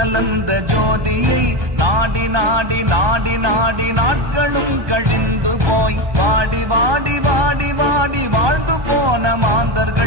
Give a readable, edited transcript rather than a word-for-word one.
கலந்த ஜோதியை நாடி நாடி நாடி நாடி நாட்களும் கழிந்து போய் வாடி வாடி வாடி வாடி வாழ்ந்து போன மாந்தர்கள்